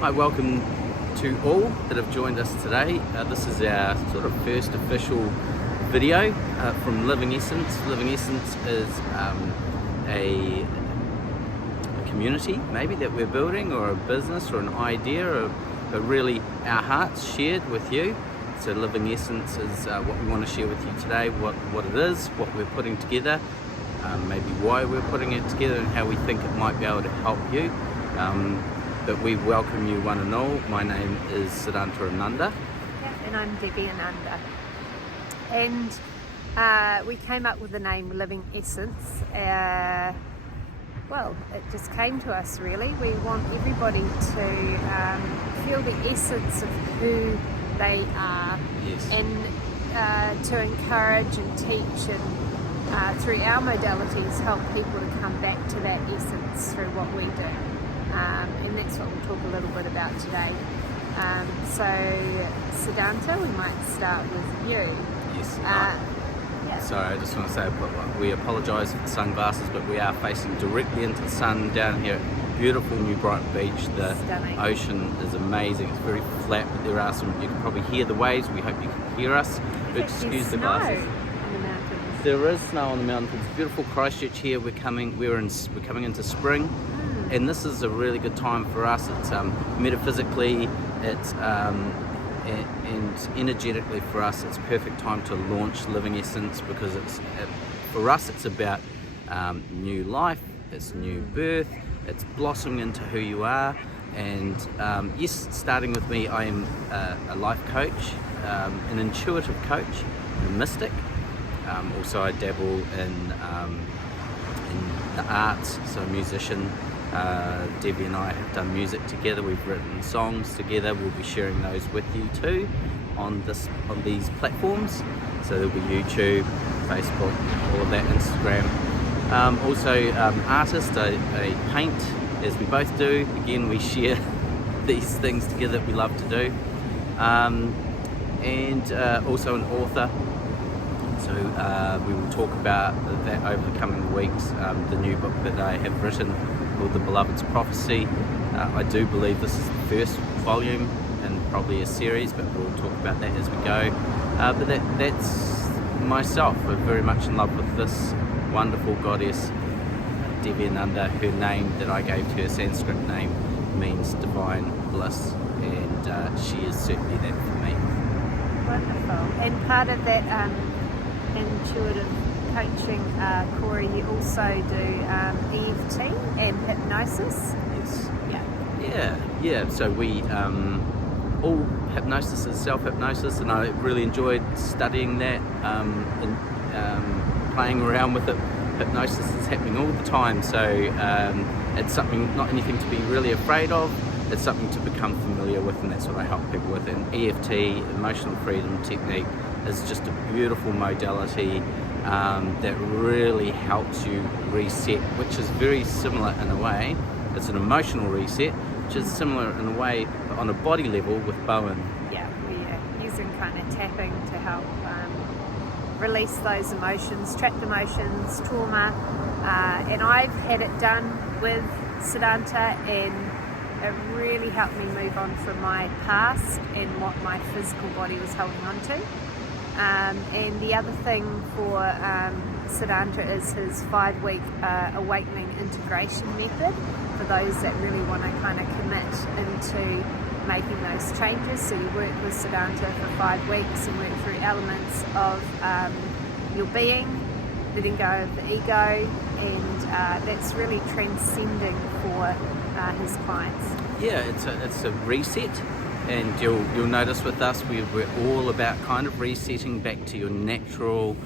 Hi, welcome to all that have joined us today. This is our sort of first official video from Living Essence. Living Essence is a community maybe that we're building, or a business or an idea, but really our hearts shared with you. So Living Essence is what we want to share with you today, what it is, what we're putting together, maybe why we're putting it together and how we think it might be able to help you. But we welcome you one and all. My name is Placenta Encapsulation. And I'm Debbie Ananda. And we came up with the name Living Essence. Well, it just came to us really. We want everybody to feel the essence of who they are. Yes. And to encourage and teach and through our modalities help people to come back to that essence through what we do. And that's what we'll talk a little bit about today. So, Siddhanta, we might start with you. Yes. Yeah. Sorry, I just want to say we apologise for the sunglasses, but we are facing directly into the sun down here at beautiful New Brighton Beach. The Stunning. ocean is amazing. It's very flat, but there are some, you can probably hear the waves. We hope you can hear us. But excuse the glasses. In the mountains. There is snow on the mountains. Beautiful Christchurch here. We're coming into spring. And this is a really good time for us. It's metaphysically, it's and energetically for us, it's perfect time to launch Living Essence, because for us it's about new life, it's new birth, it's blossoming into who you are. And yes, starting with me, I am a life coach, an intuitive coach, a mystic. Also, I dabble in the arts, so a musician. Debbie and I have done music together, we've written songs together. We'll be sharing those with you too on these platforms. So there'll be YouTube, Facebook, all of that, Instagram. Also artist, I paint, as we both do. Again, we share these things together that we love to do. And also an author. So we will talk about that over the coming weeks. The new book that I have written called The Beloved's Prophecy. I do believe this is the first volume and probably a series, but we'll talk about that as we go. But that's myself. I'm very much in love with this wonderful goddess, Devi Ananda. Her name that I gave to her, Sanskrit name, means divine bliss, and she is certainly that for me. Wonderful. And part of that intuitive coaching, Corey, you also do EFT and hypnosis. Yes. Yeah. Yeah. So we all hypnosis is self-hypnosis, and I really enjoyed studying that and playing around with it. Hypnosis is happening all the time, so it's something, not anything to be really afraid of. It's something to become familiar with, and that's what I help people with. And EFT, emotional freedom technique, is just a beautiful modality that really helps you reset, which is very similar in a way. It's an emotional reset, which is similar in a way, but on a body level with Bowen. Yeah, we're using kind of tapping to help release those emotions, trapped emotions, trauma. And I've had it done with Siddhanta, and it really helped me move on from my past and what my physical body was holding on to. And the other thing for Siddhanta is his 5-week awakening integration method for those that really want to kind of commit into making those changes. So you work with Siddhanta for 5 weeks and work through elements of your being, letting go of the ego, and that's really transcending for his clients. Yeah, it's a reset. And you'll notice with us, we're all about kind of resetting back to your natural,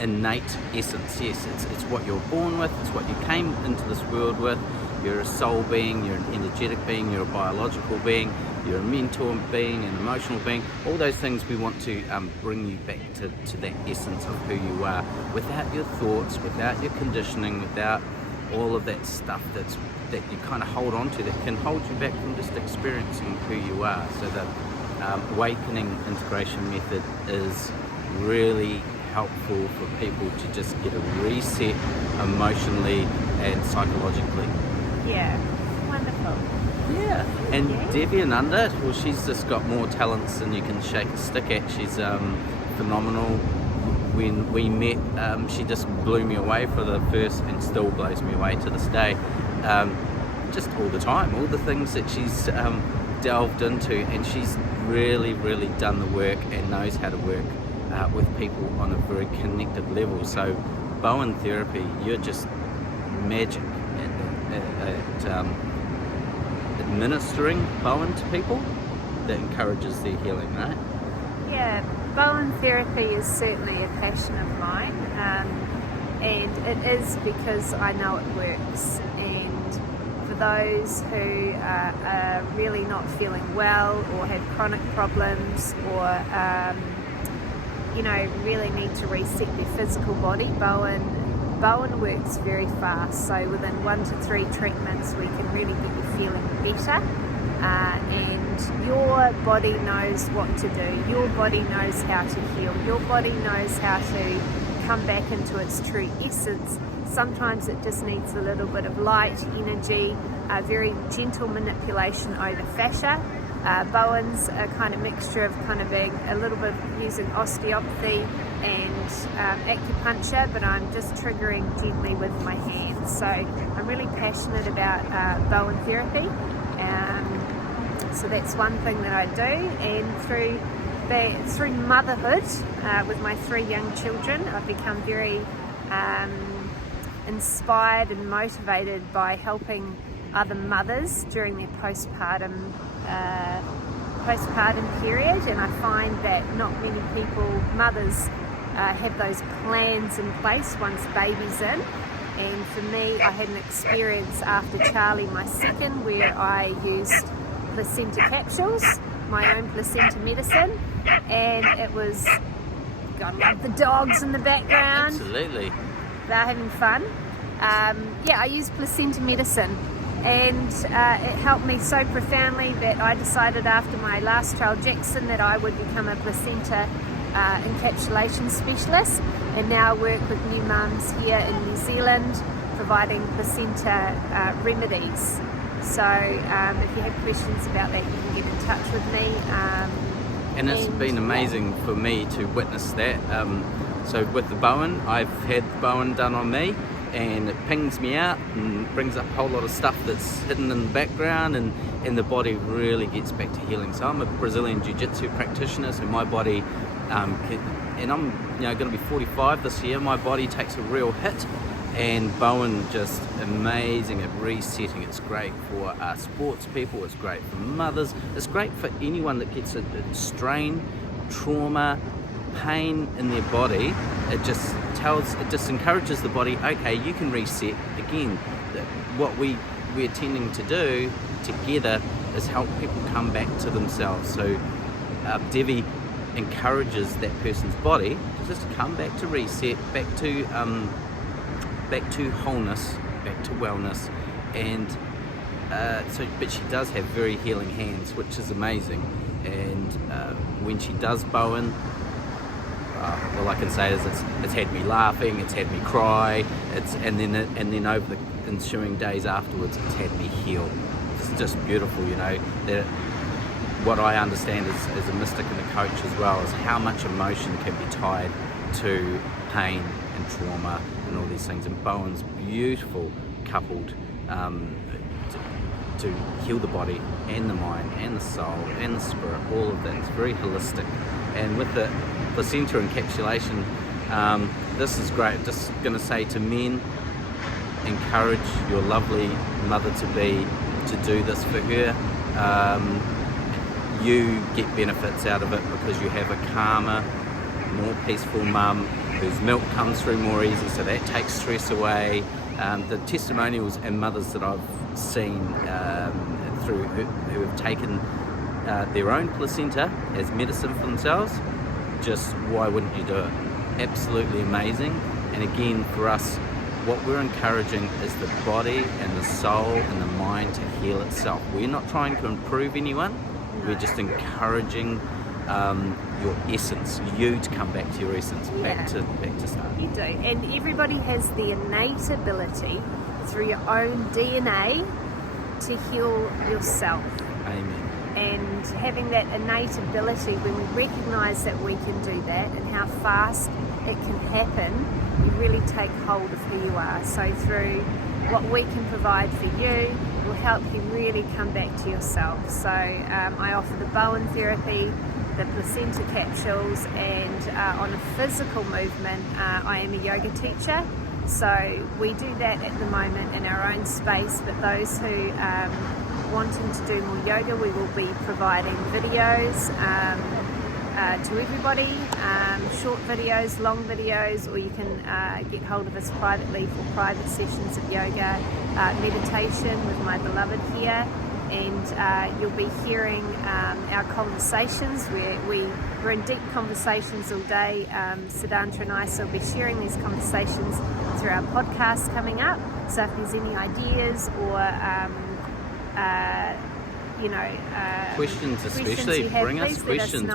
innate essence. Yes, it's what you're born with, it's what you came into this world with. You're a soul being, you're an energetic being, you're a biological being, you're a mental being, an emotional being. All those things we want to bring you back to that essence of who you are, without your thoughts, without your conditioning, without all of that stuff that you kind of hold on to, that can hold you back from just experiencing who you are. So the awakening integration method is really helpful for people to just get a reset emotionally and psychologically. Yeah, wonderful. Yeah, and Yeah. Debbie and Under, well, she's just got more talents than you can shake a stick at. She's phenomenal. When we met, she just blew me away for the first, and still blows me away to this day. Just all the time, all the things that she's delved into, and she's really, really done the work and knows how to work with people on a very connected level. So Bowen therapy, you're just magic at administering Bowen to people that encourages their healing, right? Yeah, Bowen therapy is certainly a passion of mine, and it is because I know it works. And for those who are really not feeling well or have chronic problems or really need to reset their physical body, Bowen works very fast. So within 1 to 3 treatments, we can really get you feeling better. And your body knows what to do. Your body knows how to heal. Your body knows how to come back into its true essence. Sometimes it just needs a little bit of light, energy, a very gentle manipulation over fascia. Bowen's a kind of mixture of kind of being a little bit using osteopathy and acupuncture, but I'm just triggering gently with my hands. So I'm really passionate about Bowen therapy. So that's one thing that I do, and through motherhood with my 3 young children, I've become very inspired and motivated by helping other mothers during their postpartum period, and I find that not many mothers have those plans in place once baby's in. And for me, I had an experience after Charlie, my second, where I used placenta capsules, my own placenta medicine, and it was, gotta love the dogs in the background. Absolutely. They're having fun. I used placenta medicine, and it helped me so profoundly that I decided after my last child, Jackson, that I would become a placenta encapsulation specialist, and now work with new mums here in New Zealand providing placenta remedies. So if you have questions about that, you can get in touch with me. And it's been amazing for me to witness that. So with the Bowen, I've had Bowen done on me, and it pings me out and brings up a whole lot of stuff that's hidden in the background, and the body really gets back to healing. So I'm a Brazilian Jiu-Jitsu practitioner, so my body, and I'm going to be 45 this year, my body takes a real hit, and Bowen just amazing at resetting. It's great for sports people, it's great for mothers, it's great for anyone that gets a strain, trauma, pain in their body. It just encourages the body, okay, you can reset again. What we're tending to do together is help people come back to themselves. So Devi encourages that person's body to just come back to reset, back to wholeness, back to wellness, and but she does have very healing hands, which is amazing. And when she does Bowen, all I can say is it's had me laughing, it's had me cry, and then over the ensuing days afterwards, it's had me heal. It's just beautiful, that what I understand as a mystic and a coach as well is how much emotion can be tied to pain and trauma and all these things. And Bowen's beautiful, coupled to heal the body and the mind and the soul and the spirit, all of that. It's very holistic. And with the placenta encapsulation, this is great. Just going to say to men, encourage your lovely mother-to-be to do this for her. You get benefits out of it because you have a calmer, more peaceful mum whose milk comes through more easy, so that takes stress away. The testimonials and mothers that I've seen who have taken their own placenta as medicine for themselves, just why wouldn't you do it? Absolutely amazing. And again, for us, what we're encouraging is the body and the soul and the mind to heal itself. We're not trying to improve anyone. We're just encouraging your essence, you to come back to your essence, back to start. You do, and everybody has the innate ability through your own DNA to heal yourself. Amen. And having that innate ability, when we recognise that we can do that and how fast it can happen, you really take hold of who you are. So through what we can provide for you will help you really come back to yourself. So I offer the Bowen therapy, the placenta capsules, and on a physical movement, I am a yoga teacher. So we do that at the moment in our own space, but those who wanting to do more yoga, we will be providing videos to everybody, short videos, long videos, or you can get hold of us privately for private sessions of yoga, meditation with my beloved here, and you'll be hearing our conversations where we're in deep conversations all day, Siddhanta and I, so we'll be sharing these conversations through our podcast coming up. So if there's any ideas or questions especially, you have, bring us questions.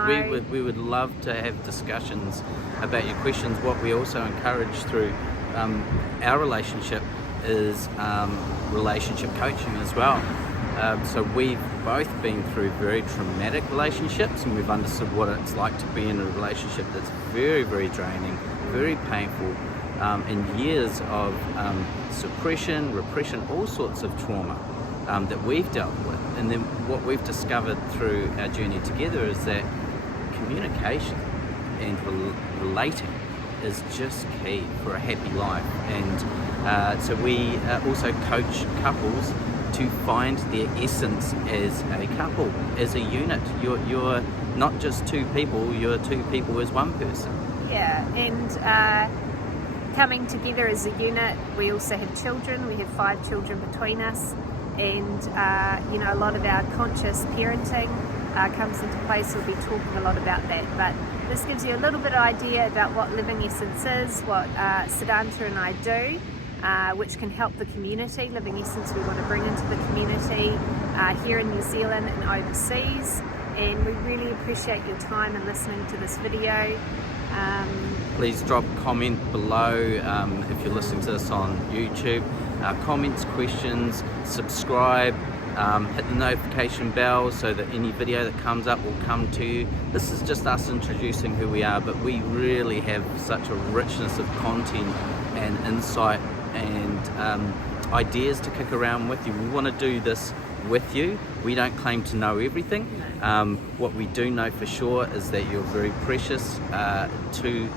We would love to have discussions about your questions. What we also encourage through our relationship is relationship coaching as well. So we've both been through very traumatic relationships, and we've understood what it's like to be in a relationship that's very, very draining, very painful, and years of suppression, repression, all sorts of trauma that we've dealt with. And then what we've discovered through our journey together is that communication and relating is just key for a happy life. And so we also coach couples to find their essence as a couple, as a unit. You're not just two people, you're two people as one person. Yeah, and coming together as a unit. We also have children. We have 5 children between us. And a lot of our conscious parenting comes into place. We'll be talking a lot about that, but this gives you a little bit of idea about what Living Essence is, what Siddhanta and I do, which can help the community. Living Essence we want to bring into the community here in New Zealand and overseas, and we really appreciate your time and listening to this video. Please drop a comment below if you're listening to this on YouTube. Comments, questions, subscribe, hit the notification bell so that any video that comes up will come to you. This is just us introducing who we are, but we really have such a richness of content and insight and ideas to kick around with you. We want to do this with you. We don't claim to know everything. What we do know for sure is that you're very precious to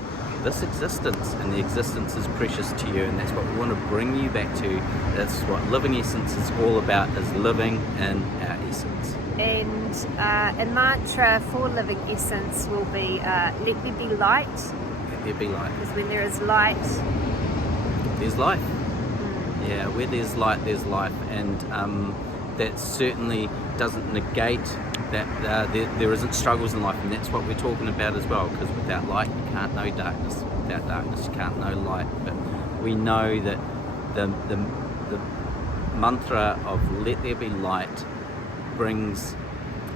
this existence, and the existence is precious to you, and that's what we want to bring you back to. That's what Living Essence is all about, is living in our essence. And a mantra for Living Essence will be let there be light. Let there be light. Because when there is light, there's life. Yeah, where there's light, there's life. And that certainly doesn't negate that there isn't struggles in life, and that's what we're talking about as well, because without light you can't know darkness, without darkness you can't know light. But we know that the mantra of let there be light brings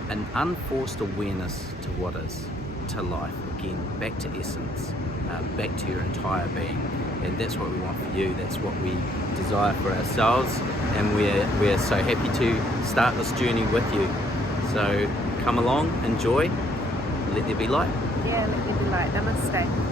an unforced awareness to what is, to life, again, back to essence, back to your entire being. And that's what we want for you, that's what we desire for ourselves, and we're so happy to start this journey with you. So come along, enjoy, let there be light. Yeah, let there be light. Namaste.